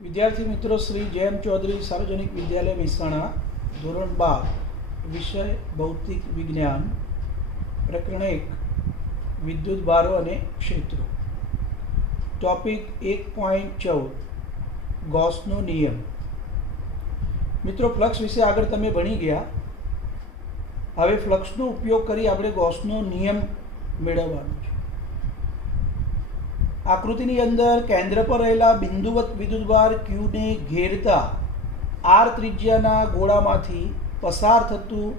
विद्यार्थी मित्रों, श्री जयम चौधरी सार्वजनिक विद्यालय मेहसाणा धोरण 12 विषय भौतिक विज्ञान प्रकरण 1 विद्युत भारो અને ક્ષેત્રો ટોપિક 1.14 ગૌસનો નિયમ। મિત્રો, ફ્લક્સ વિશે આગળ તમે ભણી ગયા। હવે ફ્લક્સનો ઉપયોગ કરી આપણે ગૌસનો નિયમ મેળવવાનો છે। आकृति अंदर केंद्र पर रहेला बिंदुवत विद्युतभार क्यू ने घेरता आर त्रिज्याना गोळामांथी पसार थतुं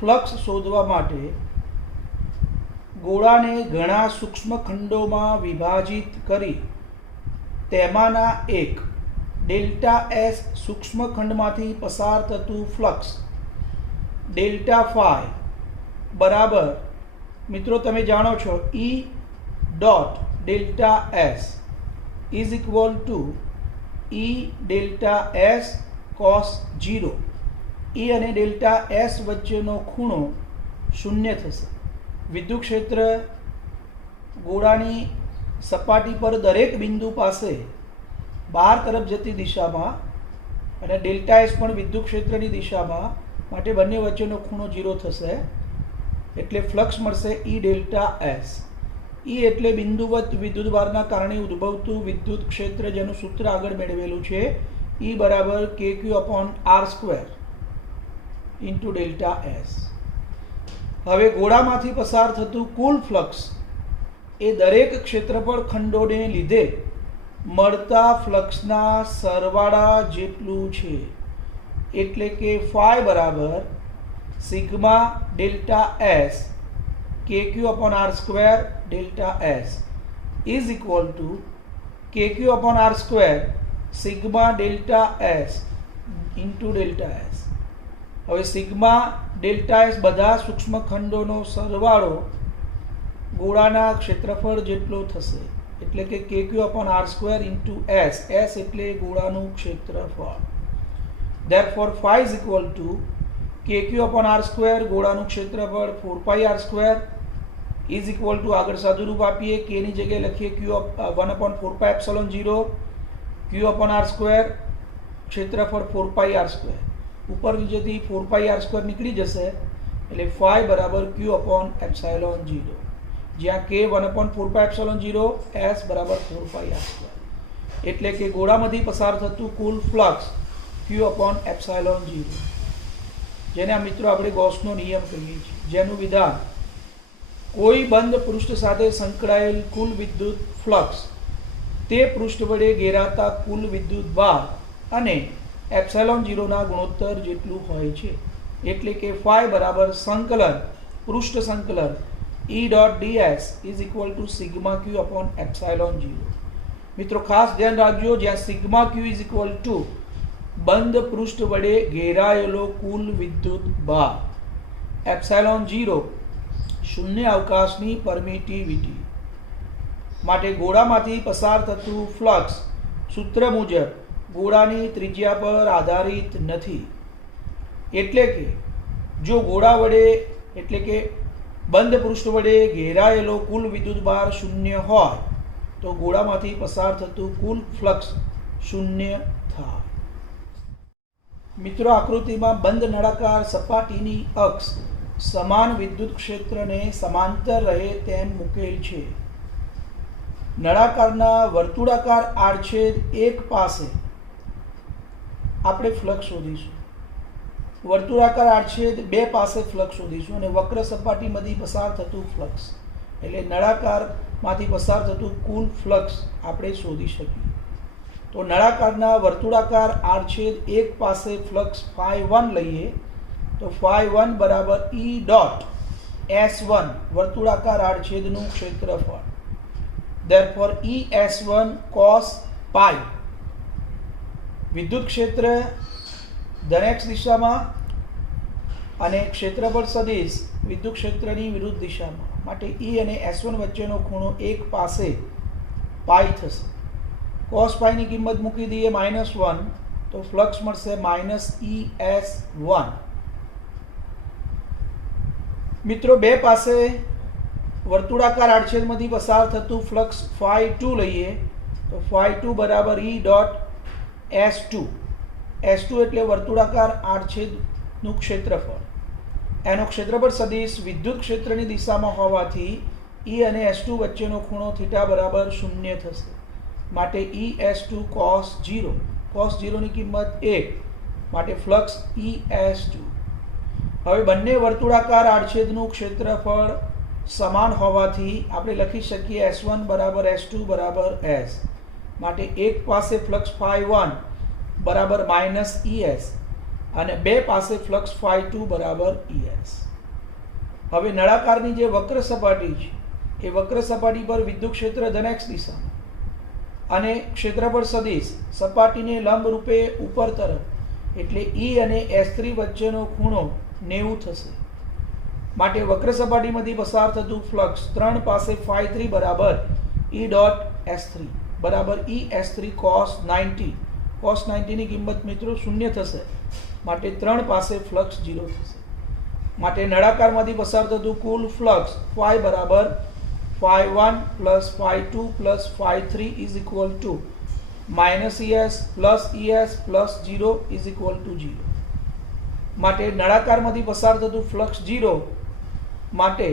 फ्लक्स शोधवा माटे गोळाने घणा सूक्ष्म खंडोमां विभाजित करी तेमाना एक डेल्टा एस सूक्ष्म खंडमांथी पसार थतुं फ्लक्स डेल्टा फाई बराबर मित्रों तमे जाणो छो E dot delta S is equal to E delta S cos 0। E अने डेल्टा एस वच्चेनो खूणो शून्य थशे। विद्युत क्षेत्र गोळानी सपाटी पर दरेक बिंदु पासे बहार तरफ जती दिशामां अने डेल्टा एस पण विद्युत क्षेत्रनी दिशामां माटे बंने वच्चेनो खूणो 0 थशे एटले फ्लक्स मळशे ई डेल्टा एस। ई एटले बिंदुवत विद्युतभारना कारणे उद्भवतुं विद्युत क्षेत्र जेनुं सूत्र आगळ मेळवेलुं छे ई बराबर K Q upon R square into delta S. हवे गोळामांथी पसार थतुं कुल फ्लक्स ए दरेक क्षेत्रफळ खंडोने लीधे मळता फ्लक्सना सरवाळा जेटलुं छे एटले के फाई बराबर sigma delta S K Q upon R square delta S is equal to K Q upon R square sigma delta S into delta S. हवे सिग्मा डेल्टा एस बधा सूक्ष्म खंडोनो सरवाळो गोळाना क्षेत्रफळ जेटलो थशे एटले के Q upon R square into S. S एटले गोळानुं क्षेत्रफळ। Therefore phi is equal to K Q upon R square गोळानुं क्षेत्रफळ 4 pi R square is equal to आगर सादुरूप आपीए के नी जगह लखीए Q 1/4 pi epsilon 0 Q upon R square क्षेत्रफळ 4 पाई आर स्क्वेर ऊपर नीचेथी 4 पाई आर स्क्वेर निकली जशे एटले फाई बराबर क्यू अपॉन एप्सिलॉन 0 ज्यां के 1/4 पाई एप्सिलॉन 0 एस बराबर 4 पाई आर स्क्वेर एटले के गोळामांथी पसार थतुं कुल फ्लक्स क्यू अपॉन एप्सिलॉन 0 जेने आ मित्रों आपणे गॉसनो नियम कहीए छीए जेनुं विधान कोई बंद पृष्ठ साथे संकळायेल कुल विद्युत फ्लक्स ते पृष्ठ वडे घेराता कुल विद्युत भार अने एप्सिलॉन 0 ना गुणोत्तर जेटलुं होय छे एटले के फाई बराबर संकलन पृष्ठ संकलन E dot DS is equal to sigma Q upon epsilon 0। मित्रों खास ध्यान राखजो ज्यां sigma Q is equal to बंद पृष्ठ वडे घेरायेलो कुल विद्युत भार एप्सिलॉन 0 शून्य अवकाशनी परमिटिविटी माटे गोळामांथी पसार थतुं फ्लक्स सूत्र मुजब गोळानी त्रिज्या पर आधारित नथी एटले के जो गोळा वडे एटले के बंद पृष्ठ वडे घेरायेलो कुल विद्युतभार शून्य होय तो गोळामांथी पसार थतुं कुल फ्लक्स शून्य थाय। मित्रों, आकृतिमां बंद नळाकार सपाटीनी अक्ष समान विद्युत क्षेत्र ने समांतर रहे तेम मुकेल छे। नळाकारना वर्तुळाकार आडछेद एक पासे आपणे फ्लक्स शोधीशुं। वर्तुळाकार आडछेद बे पासे फ्लक्स शोधीशुं अने वक्र सपाटीमांथी पसार थतुं फ्लक्स एटले नळाकारमांथी पसार थतुं कुल फ्लक्स आपणे शोधी शकीए। तो नळाकारना वर्तुळाकार आडछेद एक पासे फ्लक्स फाई 1 लईए तो फाई 1 बराबर ई डॉट S1 वर्तुळाकार आडछेदनुं क्षेत्रफळ। देयरफॉर ई S1 cos पाई विद्युत क्षेत्र धन दिशामां अने क्षेत्रफळ सदिश विद्युत क्षेत्रनी विरुद्ध दिशामां माटे ई अने S1 वच्चेनो खूणो एक पासे पाई थशे। cos पाई नी किंमत मूकी दीए -1 तो फ्लक्स मळशे -ES1। मित्रों, बे पासे वर्तुळाकार आडछेदमांथी पसार थतुं फ्लक्स फाई 2 लईए तो फाई 2 बराबर ई डॉट S2 એટલે વર્તુળાકાર આડછેદનું ક્ષેત્રફળ. એનો ક્ષેત્રફળ સદિશ વિદ્યુત ક્ષેત્રની દિશામાં હોવાથી E અને S2 વચ્ચેનો ખૂણો થીટા બરાબર 0 થશે. માટે ES2 cos 0, cos 0 ની કિંમત 1, માટે ફ્લક્સ ES2. હવે બંને વર્તુળાકાર આડછેદનું ક્ષેત્રફળ સમાન હોવાથી આપણે લખી શકીએ S1 બરાબર S2 બરાબર S. માટે એક પાસે ફ્લક્સ phi1 બરાબર માઇનસ ES અને બે પાસે ફ્લક્સ phi2 બરાબર ES. હવે નળાકારની જે વક્ર સપાટી છે એ વક્ર સપાટી પર વિદ્યુત ક્ષેત્ર ધન x દિશામાં અને ક્ષેત્રફળ સદિશ સપાટીને લંબ રૂપે ઉપર તરફ એટલે E અને S3 વચ્ચેનો ખૂણો 90 થશે. માટે વક્ર સપાટીમાંથી પસાર થતું ફ્લક્સ 3 પાસે phi3 બરાબર E ડોટ S3 બરાબર ES3 cos 90. cos 90 ની કિંમત મિત્રો 0 થશે. માટે 3 પાસે ફ્લક્સ 0 થશે. માટે નળાકારમાંથી પસાર થતું કુલ ફ્લક્સ phi બરાબર phi1 plus phi2 plus phi3 is equal two minus ES plus 0 is equal two 0. માટે નળાકારમાંથી પસાર થતું ફ્લક્સ 0, માટે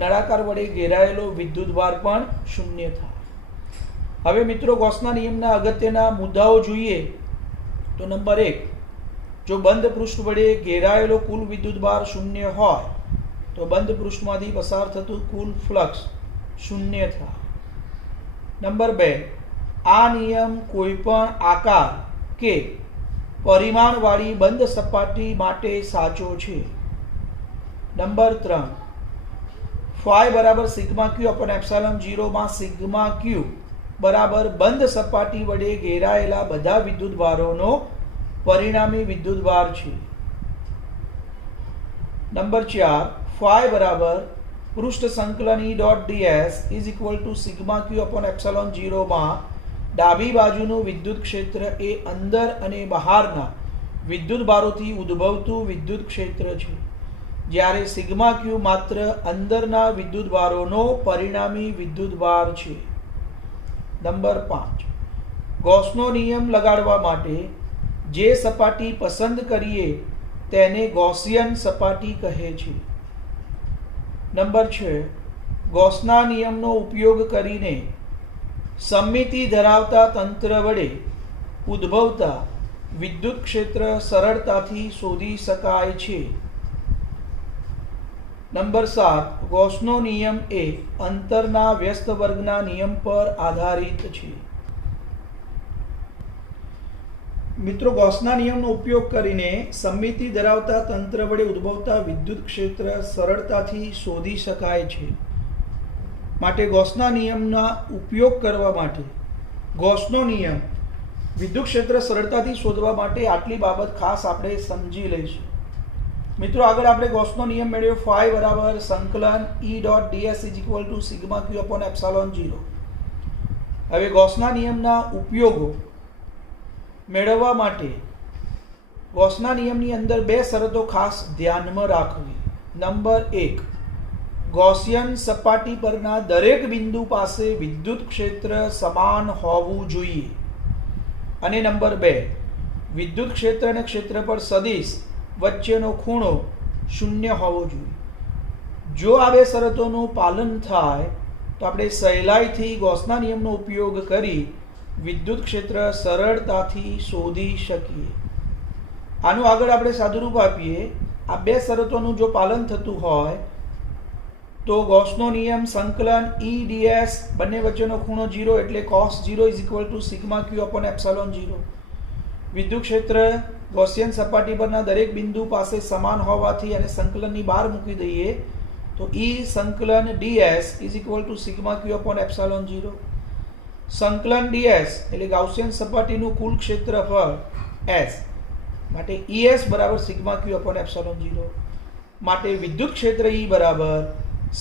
નળાકાર વડે ઘેરાયેલો વિદ્યુતભાર પણ 0 થાય. હવે મિત્રો ગૌસના નિયમના અગત્યના મુદ્દાઓ જોઈએ તો નંબર 1, જો બંધ પૃષ્ઠ વડે ઘેરાયેલો કુલ વિદ્યુતભાર 0 હોય તો બંધ પૃષ્ઠમાંથી પસાર થતું કુલ ફ્લક્સ 0 થાય. નંબર 2, આ નિયમ કોઈપણ આકાર કે પરિમાણવાળી બંધ સપાટી માટે સાચો છે. નંબર 3, phi બરાબર સિગ્મા ક્યુ અપોન એપ્સિલોન 0 માં સિગ્મા ક્યુ બરાબર બંધ સપાટી વડે ઘેરાયેલા બધા વિદ્યુતભારોનો પરિણામી વિદ્યુતભાર છે. નંબર 4, phi બરાબર પૃષ્ઠ સંકલન E dot ds is equal to sigma Q upon epsilon 0 માં ડાબી બાજુનું વિદ્યુત ક્ષેત્ર એ અંદર અને બહારના વિદ્યુતભારોથી ઉદ્ભવતું વિદ્યુત ક્ષેત્ર છે, જ્યારે સિગ્મા ક્યુ માત્ર અંદરના વિદ્યુતભારોનો પરિણામી વિદ્યુતભાર છે. નંબર 5, ગૌસનો નિયમ લગાડવા માટે જે સપાટી પસંદ કરીએ તેને ગૌસિયન સપાટી કહે છે. નંબર 6, ગૌસના નિયમનો ઉપયોગ કરીને સમમિતિ ધરાવતા તંત્ર વડે ઉદ્ભવતા વિદ્યુત ક્ષેત્ર સરળતાથી શોધી શકાય છે. નંબર 7, ગૌસનો નિયમ એ અંતરના વ્યસ્ત વર્ગના નિયમ પર આધારિત છે. મિત્રો ગૌસના નિયમનો ઉપયોગ કરીને સમમિતિ ધરાવતા તંત્ર વડે ઉદ્ભવતા વિદ્યુત ક્ષેત્ર સરળતાથી શોધી શકાય છે. માટે ગૌસના નિયમના ઉપયોગ કરવા માટે ગૌસનો નિયમ વિદ્યુત ક્ષેત્ર સરળતાથી શોધવા માટે આટલી બાબત ખાસ આપણે સમજી લઈશું. મિત્રો આગળ આપણે ગૌસનો નિયમ મેળવ્યો phi બરાબર સંકલન E dot ds is equal to sigma Q upon epsilon 0. હવે ગૌસના નિયમના ઉપયોગો મેળવવા માટે ગૌસના નિયમની અંદર બે શરતો ખાસ ધ્યાનમાં રાખવી. નંબર 1, ગૌસિયન સપાટી પરના દરેક બિંદુ પાસે વિદ્યુત ક્ષેત્ર સમાન હોવું જોઈએ. અને નંબર 2, વિદ્યુત ક્ષેત્ર અને ક્ષેત્રફળ સદિશ વચ્ચેનો ખૂણો 0 હોવો જોઈએ. જો આ બે શરતોનું પાલન થાય તો આપણે સહેલાઈથી ગૌસના નિયમનો ઉપયોગ કરી વિદ્યુત ક્ષેત્ર સરળતાથી શોધી શકીએ. આનું આગળ આપણે સાદુરૂપ આપીએ. આ બે શરતોનું જો પાલન થતું હોય તો ગૌસનો નિયમ સંકલન E ds બંને વચ્ચેનો ખૂણો 0 એટલે cos 0 is equal to sigma Q upon epsilon 0. વિદ્યુત ક્ષેત્ર ગૌસિયન સપાટી પરના દરેક બિંદુ પાસે સમાન હોવાથી અને સંકલનની બહાર મૂકી દઈએ તો E સંકલન ds is equal to sigma Q upon epsilon 0. સંકલન ds એટલે ગૌસિયન સપાટીનું કુલ ક્ષેત્રફળ S, માટે ES બરાબર સિગ્મા ક્યુ અપોન એપ્સિલોન 0. માટે વિદ્યુત ક્ષેત્ર E બરાબર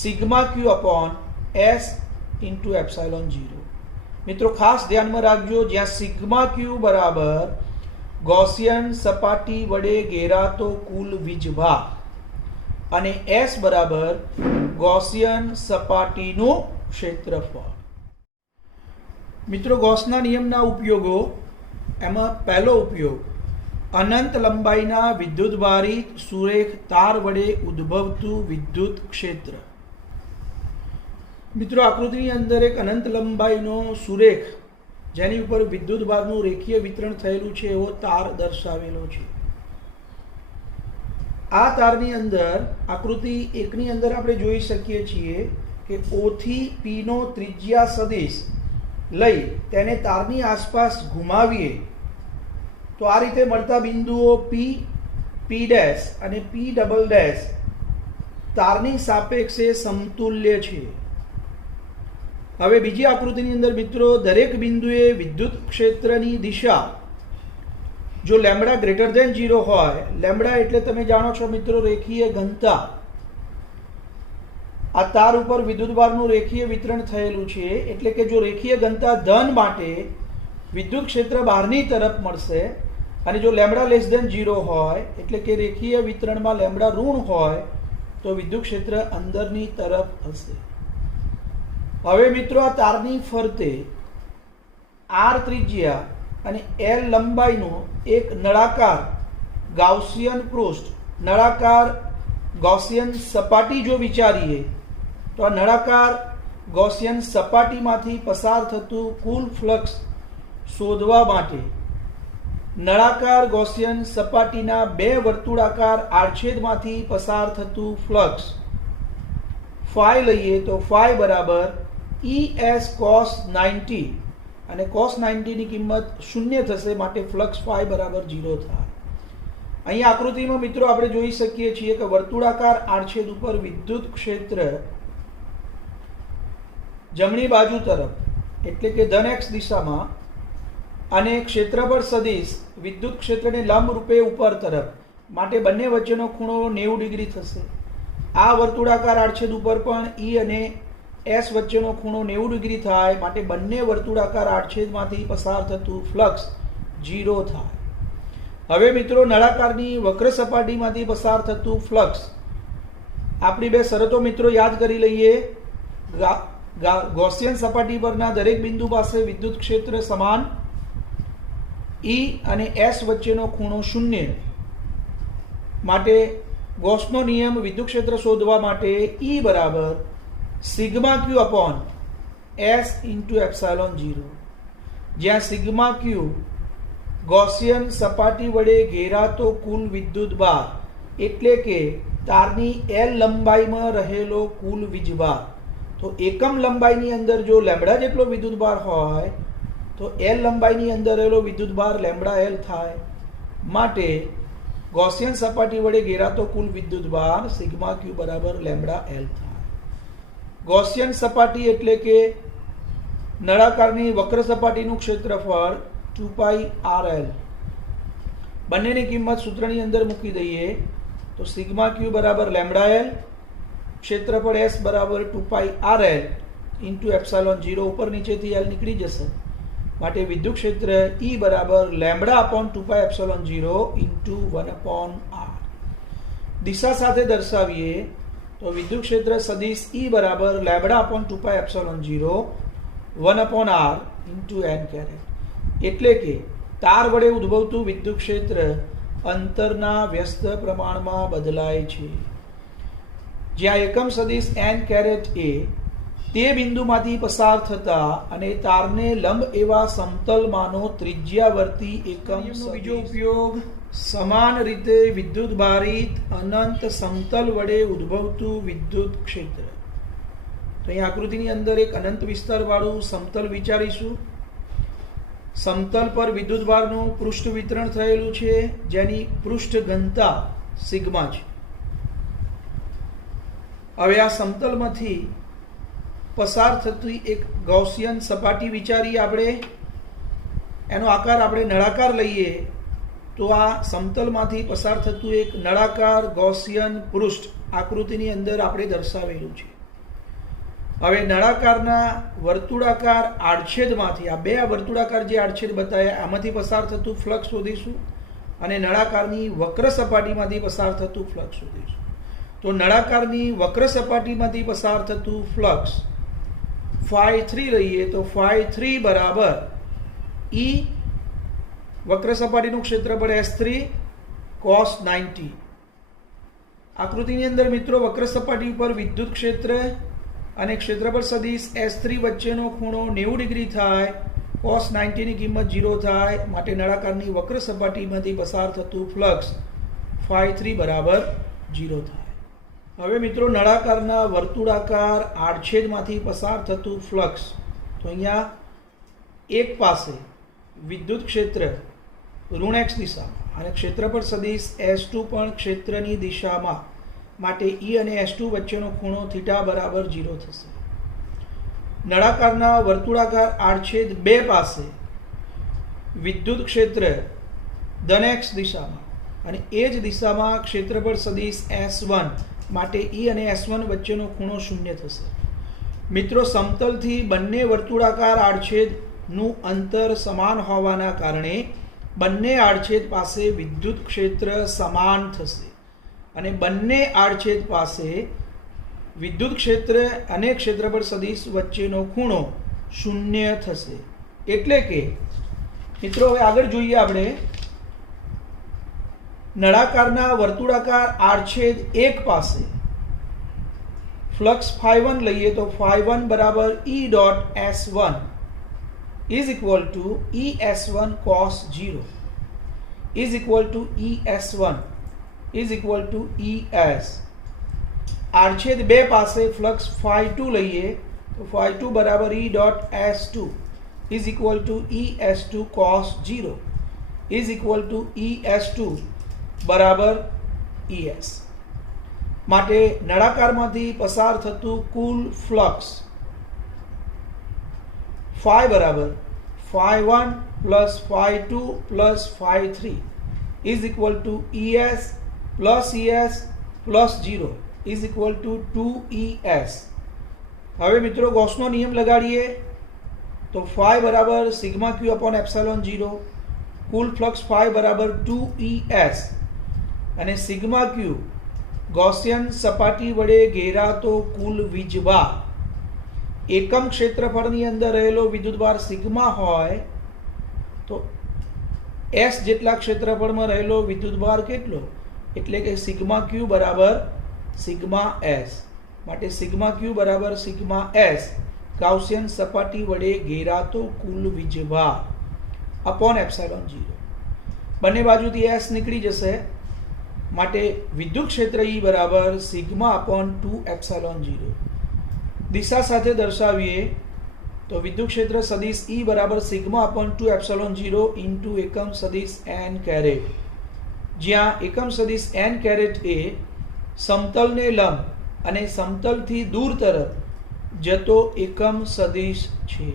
સિગ્મા ક્યુ અપોન S ઇન્ટુ એપ્સિલોન 0. મિત્રો ખાસ ધ્યાનમાં રાખજો, જ્યાં સિગ્મા ક્યુ બરાબર ગૌસિયન સપાટી વડે ઘેરાતો કુલ વીજભાર અને S બરાબર ગૌસિયન સપાટીનું ક્ષેત્રફળ. મિત્રો ગૌસના નિયમના ઉપયોગો એમાં પહેલો ઉપયોગ અનંત લંબાઈના વિદ્યુતભારિત સુરેખ તાર વડે ઉદ્ભવતું વિદ્યુત ક્ષેત્ર. મિત્રો, આકૃતિની અંદર એક અનંત લંબાઈનો સુરેખ જેની ઉપર વિદ્યુતભારનું રેખીય વિતરણ થયેલું છે એવો તાર દર્શાવેલો છે. આ તારની અંદર આકૃતિ 1 ની અંદર આપણે જોઈ શકીએ છીએ કે O થી P નો ત્રિજ્યા સદિશ લઈ તેને તારની આસપાસ ઘુમાવીએ તો આ રીતે મળતા બિંદુઓ P, P' અને P' તારની સાપેક્ષે સમતુલ્ય છે. હવે બીજી આકૃતિની અંદર મિત્રો દરેક બિંદુએ વિદ્યુત ક્ષેત્રની દિશા જો લેમ્બડા ગ્રેટર ધેન 0 હોય, લેમ્બડા એટલે તમે જાણો છો મિત્રો રેખીય ઘનતા. આ તાર ઉપર વિદ્યુતભારનું રેખીય વિતરણ થયેલું છે એટલે કે જો રેખીય ઘનતા ધન માટે વિદ્યુત ક્ષેત્ર બહારની તરફ મળશે અને જો લેમ્બડા લેસ ધેન 0 હોય એટલે કે રેખીય વિતરણમાં લેમ્બડા ઋણ હોય તો વિદ્યુત ક્ષેત્ર અંદરની તરફ હશે. હવે મિત્રો આ તારની ફરતે R ત્રિજ્યા અને L લંબાઈનો એક નળાકાર ગાઉસિયન પૃષ્ઠ, નળાકાર ગૌસિયન સપાટી જો વિચારીએ તો આ નળાકાર ગૌસિયન સપાટીમાંથી પસાર થતું કુલ ફ્લક્સ શોધવા માટે નળાકાર ગૌસિયન સપાટીના બે વર્તુળાકાર આડછેદમાંથી પસાર થતું ફ્લક્સ ફાઈ લઈએ તો ફાઈ બરાબર ES cos 90 અને cos 90 ની કિંમત 0 થશે, માટે ફ્લક્સ ફાઈ બરાબર 0 થાય. અહીં આકૃતિમાં મિત્રો આપણે જોઈ શકીએ છીએ કે વર્તુળાકાર આડછેદ ઉપર વિદ્યુત ક્ષેત્ર જમણી બાજુ તરફ એટલે કે ધન x દિશામાં અને ક્ષેત્રફળ સદિશ વિદ્યુત ક્ષેત્રને લંબ રૂપે ઉપર તરફ, માટે બંને વચ્ચેનો ખૂણો 90 ડિગ્રી થશે. આ વર્તુળાકાર આડછેદ ઉપર પણ E અને S વચ્ચેનો ખૂણો 90 ડિગ્રી થાય, માટે બંને વર્તુળાકાર આડછેદમાંથી પસાર થતું ફ્લક્સ 0 થાય. હવે મિત્રો નળાકારની વક્ર સપાટીમાંથી પસાર થતું ફ્લક્સ આપણી બે શરતો મિત્રો યાદ કરી લઈએ. ગૌસિયન સપાટી પરના દરેક બિંદુ પાસે વિદ્યુત ક્ષેત્ર સમાન, E અને S વચ્ચેનો ખૂણો 0, માટે ગૌસનો નિયમ વિદ્યુત ક્ષેત્ર શોધવા માટે E બરાબર sigma Q upon S into epsilon 0, જ્યાં સિગ્મા Q ગૌસિયન સપાટી વડે ઘેરાતો કુલ વિદ્યુત ભાર એટલે કે તારની L લંબાઈમાં રહેલો કુલ વીજભાર. તો એકમ લંબાઈની અંદર જો લેમ્બડા જેટલો વિદ્યુત ભાર હોય તો L લંબાઈની અંદર રહેલો વિદ્યુત ભાર લેમ્બડા L થાય, માટે ગૌસિયન સપાટી વડે ઘેરાતો કુલ વિદ્યુત ભાર સિગ્મા Q બરાબર લેમ્બડા L થાય. ગૌસિયન સપાટી એટલે કે નળાકારની વક્ર સપાટીનું ક્ષેત્રફળ 2πRL. બંનેની કિંમત સૂત્રની અંદર મૂકી દઈએ તો સિગ્મા Q બરાબર લેમ્બડા L, ક્ષેત્રફળ S બરાબર 2πRL ઇન્ટુ એપ્સાઇલોન 0, ઉપર નીચેથી L નીકળી જશે, માટે વિદ્યુત ક્ષેત્ર E બરાબર lambda upon 2π epsilon 0 into 1/R. દિશા સાથે દર્શાવીએ તો વિદ્યુત ક્ષેત્ર સદિશ E બરાબર lambda upon 2π epsilon 0 1/R into n caret, એટલે કે તાર વડે ઉદ્ભવતું વિદ્યુત ક્ષેત્ર અંતરના વ્યસ્ત પ્રમાણમાં બદલાય છે, જ્યાં એકમ સદિશ n કેરેટ એ તે બિંદુમાંથી પસાર થતા અને તારને લંબ એવા સમતલમાંનો ત્રિજ્યાવર્તી એકમ. બીજો ઉપયોગ સમાન રીતે વિદ્યુત ભારિત અનંત સમતલ વડે ઉદ્ભવતું વિદ્યુત ક્ષેત્ર. તો અહીં આકૃતિની અંદર એક અનંત વિસ્તાર વાળું સમતલ વિચારીશું. સમતલ પર વિદ્યુત ભારનું પૃષ્ઠ વિતરણ થયેલું છે જેની પૃષ્ઠ ઘનતા સિગ્મા છે. હવે આ સમતલમાંથી પસાર થતી એક ગૌસિયન સપાટી વિચારીએ આપણે, એનો આકાર આપણે નળાકાર લઈએ તો આ સમતલમાંથી પસાર થતું એક નળાકાર ગૌસિયન પૃષ્ઠ આકૃતિની અંદર આપણે દર્શાવેલું છે. હવે નળાકારના વર્તુળાકાર આડછેદમાંથી આ બે વર્તુળાકાર જે આડછેદ બતાવ્યા આમાંથી પસાર થતું ફ્લક્સ શોધીશું અને નળાકારની વક્ર સપાટીમાંથી પસાર થતું ફ્લક્સ શોધીશું. તો નળાકારની વક્ર સપાટીમાંથી પસાર થતું ફ્લક્સ phi 3 લઈએ તો phi 3 બરાબર E વક્ર સપાટીનું ક્ષેત્રફળ S3 cos 90। આકૃતિની અંદર મિત્રો વક્ર સપાટી ઉપર વિદ્યુત ક્ષેત્ર અને ક્ષેત્રફળ સદિશ S3 વચ્ચેનો ખૂણો 90 ડિગ્રી થાય, cos 90 ની કિંમત 0 થાય, માટે નળાકારની વક્ર સપાટીમાંથી પસાર થતું ફ્લક્સ φ3 બરાબર 0 થાય। હવે મિત્રો નળાકારના વર્તુળાકાર આડછેદમાંથી પસાર થતું ફ્લક્સ, તો અહીંયા એક પાસે વિદ્યુત ક્ષેત્ર ઋણ x દિશામાં અને ક્ષેત્રફળ સદિશ S2 પણ ક્ષેત્રની દિશામાં, માટે E અને S2 વચ્ચેનો ખૂણો θ બરાબર 0 થશે। નળાકારના વર્તુળાકાર આડછેદ 2 પાસે વિદ્યુત ક્ષેત્ર ધન x દિશામાં અને એ જ દિશામાં ક્ષેત્રફળ સદિશ S1, માટે E અને S1 વચ્ચેનો ખૂણો 0 થશે। મિત્રો સમતલથી બંને વર્તુળાકાર આડછેદનું અંતર સમાન હોવાના કારણે બંને આડછેદ પાસે વિદ્યુત ક્ષેત્ર સમાન થશે અને બંને આડછેદ પાસે વિદ્યુત ક્ષેત્ર અને ક્ષેત્રફળ સદિશ વચ્ચેનો ખૂણો 0 થશે। એટલે કે મિત્રો હવે આગળ જોઈએ આપણે નળાકારના વર્તુળાકાર આડછેદ 1 પાસે ફ્લક્સ φ1 લઈએ તો φ1 બરાબર E dot S1 is equal to ES1 cos 0 is equal to ES1 is equal to ES। આડછેદ 2 પાસે ફ્લક્સ φ2 લઈએ તો φ2 બરાબર E dot S2 is equal to ES2 cos 0 is equal to ES2 બરાબર ES। માટે નળાકારમાંથી પસાર થતું કુલ ફ્લક્સ φ બરાબર φ1 plus φ2 plus φ3 is equal to ES plus ES plus 0 is equal to 2ES। હવે મિત્રો ગૌસનો નિયમ લગાડીએ તો φ બરાબર સિગ્મા q અપોન એપ્સિલોન 0, કુલ ફ્લક્સ φ બરાબર 2ES અને સિગ્મા q ગૌસિયન સપાટી વડે ઘેરાતો કુલ વીજભાર, એકમ ક્ષેત્રફળની અંદર રહેલો વિદ્યુતભાર સિગ્મા હોય તો S જેટલા ક્ષેત્રફળમાં રહેલો વિદ્યુતભાર કેટલો, એટલે કે સિગ્મા q બરાબર સિગ્મા S। માટે સિગ્મા q બરાબર સિગ્મા S ગાઉસિયન સપાટી વડે ઘેરાતો કુલ વીજભાર અપોન એપ્સિલોન 0। બંને બાજુથી S નીકળી જશે, માટે વિદ્યુત ક્ષેત્ર E બરાબર સિગ્મા અપોન 2 એપ્સિલોન 0। દિશા સાથે દર્શાવીએ તો વિદ્યુત ક્ષેત્ર સદિશ E બરાબર સિગ્મા અપોન 2 એપ્સિલોન 0 ઇન્ટુ એકમ સદિશ n કેરેટ, જ્યાં એકમ સદિશ n કેરેટ એ સમતલને લંબ અને સમતલથી દૂર તરફ જતો એકમ સદિશ છે।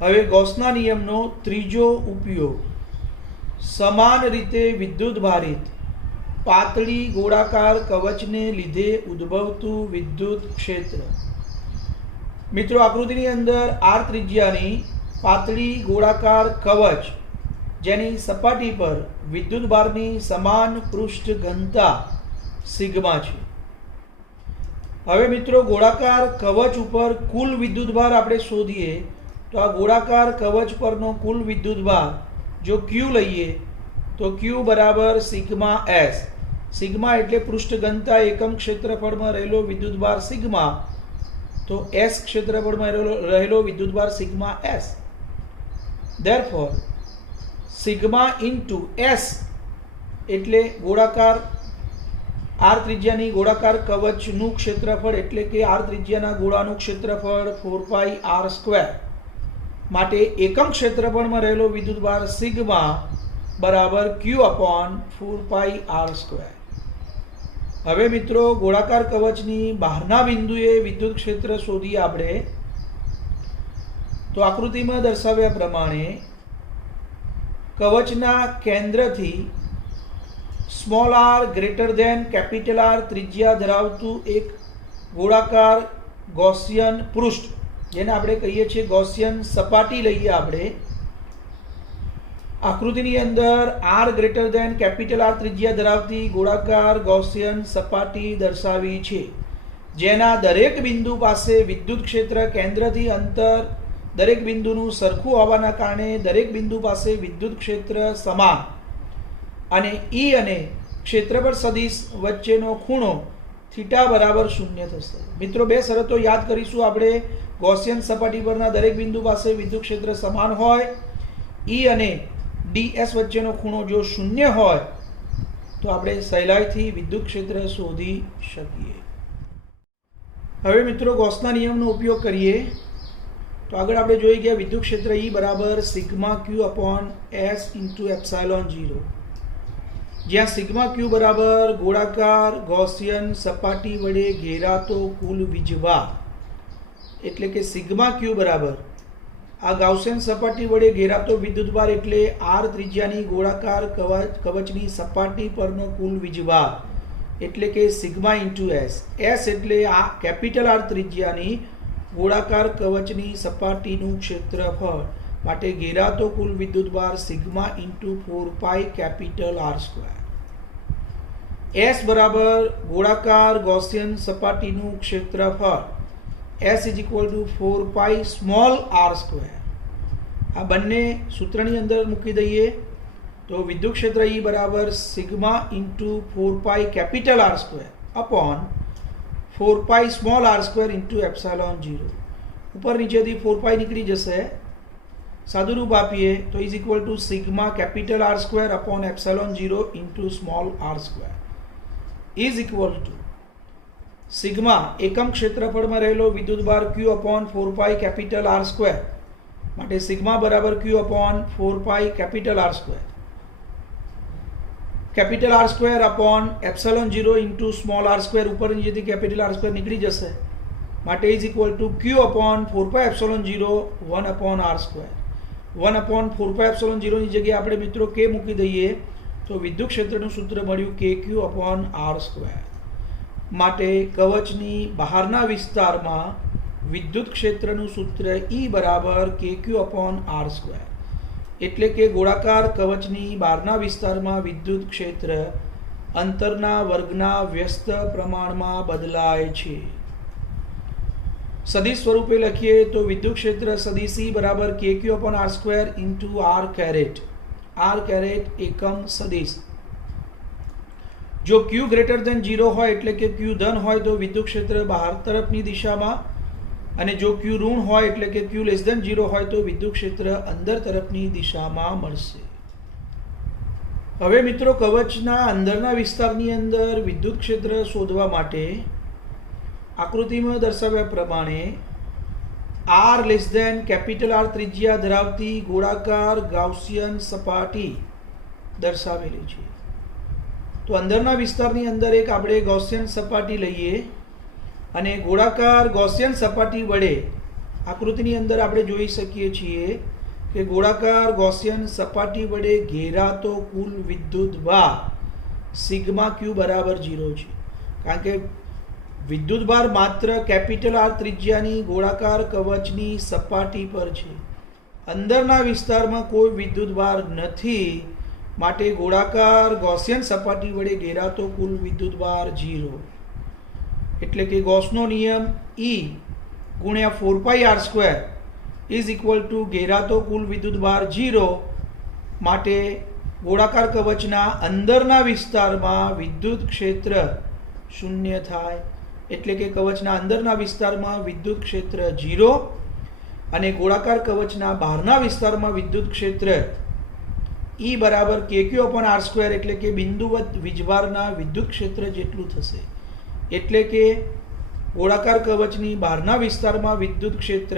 હવે ગૌસના નિયમનો ત્રીજો ઉપયોગ, સમાન રીતે વિદ્યુત ભારિત પાતળી ગોળાકાર કવચને લીધે ઉદ્ભવતું વિદ્યુત ક્ષેત્ર। મિત્રો આકૃતિની અંદર r ત્રિજ્યાની પાતળી ગોળાકાર કવચ જેની સપાટી પર વિદ્યુત ભારની સમાન પૃષ્ઠ ઘનતા સિગ્મા છે। હવે મિત્રો ગોળાકાર કવચ ઉપર કુલ વિદ્યુત ભાર આપણે શોધીએ તો આ ગોળાકાર કવચ પરનો કુલ વિદ્યુત ભાર જો q લઈએ તો q બરાબર સિગ્મા S। સિગ્મા એટલે પૃષ્ઠ ઘનતા, એકમ ક્ષેત્રફળમાં રહેલો વિદ્યુતભાર સિગ્મા, તો S ક્ષેત્રફળમાં રહેલો વિદ્યુતભાર sigma S। Therefore sigma into S એટલે ગોળાકાર r ત્રિજ્યાની ગોળાકાર કવચનું ક્ષેત્રફળ, એટલે કે r ત્રિજ્યાના ગોળાનું ક્ષેત્રફળ 4πr², માટે એકમ ક્ષેત્રફળમાં રહેલો વિદ્યુતભાર સિગ્મા બરાબર q અપોન 4πr²। હવે મિત્રો ગોળાકાર કવચની બહારના બિંદુએ વિદ્યુત ક્ષેત્ર શોધીએ આપણે તો આકૃતિમાં દર્શાવ્યા પ્રમાણે કવચના કેન્દ્રથી small r greater than capital R ત્રિજ્યા ધરાવતું એક ગોળાકાર ગૌસિયન પૃષ્ઠ, જેને આપણે કહીએ છીએ ગૌસિયન સપાટી લઈએ આપણે। આકૃતિની અંદર r greater than capital R ત્રિજ્યા ધરાવતી ગોળાકાર ગૌસિયન સપાટી દર્શાવી છે, જેના દરેક બિંદુ પાસે વિદ્યુત ક્ષેત્ર કેન્દ્રથી અંતર દરેક બિંદુનું સરખું હોવાના કારણે દરેક બિંદુ પાસે વિદ્યુત ક્ષેત્ર સમાન અને E અને ક્ષેત્રફળ સદિશ વચ્ચેનો ખૂણો થીટા બરાબર 0 થશે. મિત્રો બે શરતો યાદ કરીશું આપણે. ગૌસિયન સપાટી પરના દરેક બિંદુ પાસે વિદ્યુત ક્ષેત્ર સમાન હોય, E અને ds વચ્ચેનો ખૂણો જો 0 હોય તો આપણે સહેલાઈથી વિદ્યુત ક્ષેત્ર શોધી શકીએ. હવે મિત્રો ગૌસના નિયમનો ઉપયોગ કરીએ તો આગળ આપણે જોઈ ગયા વિદ્યુત ક્ષેત્ર E બરાબર સિગ્મા ક્યુ અપોન S ઇન્ટુ એપ્સાયલોન 0, જ્યાં સિગ્મા ક્યુ બરાબર ગોળાકાર ગૌસિયન સપાટી વડે ઘેરાતો કુલ વીજભાર, એટલે કે સિગ્મા ક્યુ બરાબર આ ગૌસિયન સપાટી વડે ઘેરાતો વિદ્યુતભાર એટલે r ત્રિજ્યાની ગોળાકાર કવચની સપાટી પરનો કુલ વીજભાર એટલે કે સિગ્મા ઇન્ટુ S. S એટલે આ કેપિટલ R ત્રિજ્યાની ગોળાકાર કવચની સપાટીનું ક્ષેત્રફળ માટે ઘેરાતો કુલ વિદ્યુતભાર sigma into 4 pi capital R square. S બરાબર ગોળાકાર ગૌસિયન સપાટીનું ક્ષેત્રફળ S is equal two 4 pi small R square. આ બંને સૂત્રની અંદર મૂકી દઈએ તો વિદ્યુત ક્ષેત્ર E બરાબર sigma into 4 pi capital R square upon 4 pi small r square into epsilon 0. ઉપર નીચેથી 4 પાઈ નીકળી જશે, સાદુરૂપ આપીએ તો is equal to sigma capital R square upon epsilon 0 into small r square is equal to sigma એકમ ક્ષેત્રફળમાં રહેલો વિદ્યુતભાર q upon 4 pi capital R square માટે સિગ્મા બરાબર q upon 4 pi capital R square capital R square upon epsilon 0 into small r square. ઉપર નીચેથી capital R square નીકળી જશે માટે is equal to q upon 4 pi epsilon 0 1 upon r square. 1 upon 4 pi epsilon 0 ની જગ્યાએ આપણે મિત્રો k મૂકી દઈએ તો વિદ્યુત ક્ષેત્રનું સૂત્ર મળ્યું kq અપોન r સ્ક્વેર. માટે કવચની બહારના વિસ્તારમાં વિદ્યુત ક્ષેત્રનું સૂત્ર E બરાબર kq અપોન r સ્ક્વેર, એટલે કે ગોળાકાર કવચની બહારના વિસ્તારમાં વિદ્યુત ક્ષેત્ર અંતરના વર્ગના વ્યસ્ત પ્રમાણમાં બદલાય છે. સદિશ સ્વરૂપે લખીએ તો વિદ્યુત ક્ષેત્ર સદિશ E બરાબર kq upon r square into r caret. r caret એકમ સદિશ. જો q ગ્રેટર ધેન 0 હોય એટલે કે q ધન હોય તો વિદ્યુત ક્ષેત્ર બહાર તરફની દિશામાં, અને જો q ઋણ હોય એટલે કે q લેસ ધેન 0 હોય તો વિદ્યુત ક્ષેત્ર અંદર તરફની દિશામાં મળશે. હવે મિત્રો કવચના અંદરના વિસ્તારની અંદર વિદ્યુત ક્ષેત્ર શોધવા માટે આકૃતિમાં દર્શાવ્યા પ્રમાણે r less than capital R ત્રિજ્યા ધરાવતી ગોળાકાર ગાઉસિયન સપાટી દર્શાવેલી છે. તો અંદરના વિસ્તારની અંદર એક આપણે ગૌસિયન સપાટી લઈએ અને ગોળાકાર ગૌસિયન સપાટી વડે આકૃતિની અંદર આપણે જોઈ શકીએ છીએ કે ગોળાકાર ગૌસિયન સપાટી વડે ઘેરાતો કુલ વિદ્યુતભાર સિગ્મા ક્યુ બરાબર 0 છે. કારણ કે વિદ્યુતભાર માત્ર કેપિટલ R ત્રિજ્યાની ગોળાકાર કવચની સપાટી પર છે, અંદરના વિસ્તારમાં કોઈ વિદ્યુતભાર નથી, માટે ગોળાકાર ગૌસિયન સપાટી વડે ઘેરાતો કુલ વિદ્યુતભાર 0. એટલે કે ગૌસનો નિયમ E ગુણ્યા 4 pi r square is equal to ઘેરાતો કુલ વિદ્યુતભાર 0. માટે ગોળાકાર કવચના અંદરના વિસ્તારમાં વિદ્યુત ક્ષેત્ર 0 થાય. એટલે કે કવચના અંદરના વિસ્તારમાં વિદ્યુત ક્ષેત્ર 0 અને ગોળાકાર કવચના બહારના વિસ્તારમાં વિદ્યુત ક્ષેત્ર E બરાબર kq અપોન r સ્ક્વેર એટલે કે બિંદુવત વીજભારના વિદ્યુત ક્ષેત્ર જેટલું થશે. એટલે કે ગોળાકાર કવચની બહારના વિસ્તારમાં વિદ્યુત ક્ષેત્ર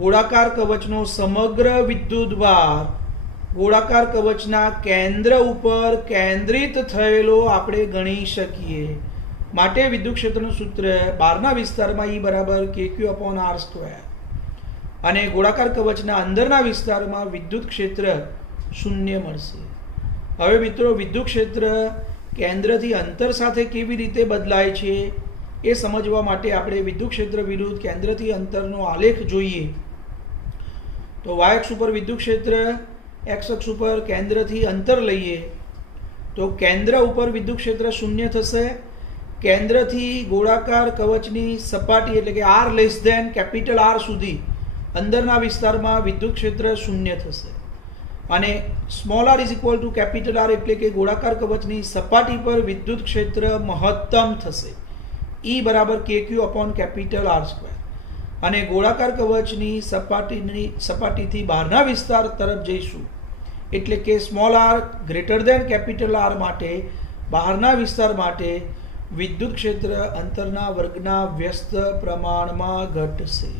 ગોળાકાર કવચનો સમગ્ર વિદ્યુતભાર ગોળાકાર કવચના કેન્દ્ર ઉપર કેન્દ્રિત થયેલો આપણે ગણી શકીએ. માટે વિદ્યુત ક્ષેત્રનું સૂત્ર બહારના વિસ્તારમાં E બરાબર kq અપોન r સ્ક્વેર અને ગોળાકાર કવચના અંદરના વિસ્તારમાં વિદ્યુત ક્ષેત્ર 0 મળશે. હવે મિત્રો વિદ્યુત ક્ષેત્ર કેન્દ્રથી અંતર સાથે કેવી રીતે બદલાય છે એ સમજવા માટે આપણે વિદ્યુત ક્ષેત્ર વિરુદ્ધ કેન્દ્રથી અંતરનો આલેખ જોઈએ. તો y અક્ષ ઉપર વિદ્યુત ક્ષેત્ર, x અક્ષ ઉપર કેન્દ્રથી અંતર લઈએ તો કેન્દ્ર ઉપર વિદ્યુત ક્ષેત્ર 0 થશે. કેન્દ્રથી ગોળાકાર કવચની સપાટી એટલે કે r less than capital R સુધી અંદરના વિસ્તારમાં વિદ્યુત ક્ષેત્ર શૂન્ય થશે અને small R is equal to capital R એટલે કે ગોળાકાર કવચની સપાટી પર વિદ્યુત ક્ષેત્ર મહત્તમ થશે E બરાબર KQ upon capital R square અને ગોળાકાર કવચની સપાટીથી બહારના વિસ્તાર તરફ જઈશું એટલે કે small R greater than capital R માટે બહારના વિસ્તાર માટે વિદ્યુત ક્ષેત્ર અંતરના વર્ગના વ્યસ્ત પ્રમાણમાં ઘટશે.